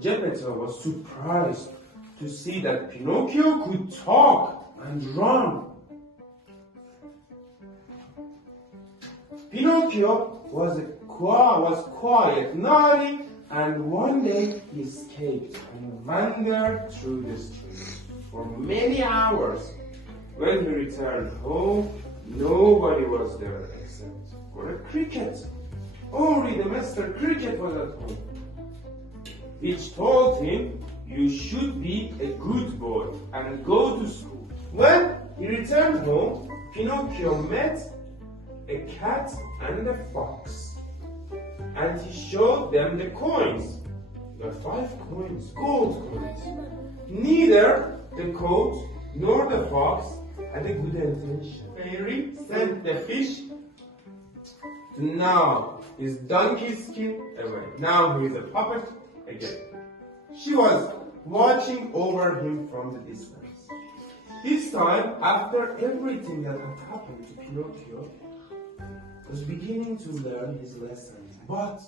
Geppetto was surprised to see that Pinocchio could talk and run. Pinocchio was quiet, naughty, and one day he escaped and wandered through the streets for many hours. When he returned home, nobody was there except for a cricket. Only the Master Cricket was at home, which told him, "You should be a good boy and go to school." When he returned home, Pinocchio met a cat and a fox, and he showed them the coins. The 5 coins, gold coins. Neither the goat nor the fox had a good intention. Fairy sent the fish to gnaw his donkey's skin away. Now he is a puppet again. She was watching over him from the distance. This time, after everything that had happened to Pinocchio, was beginning to learn his lessons. But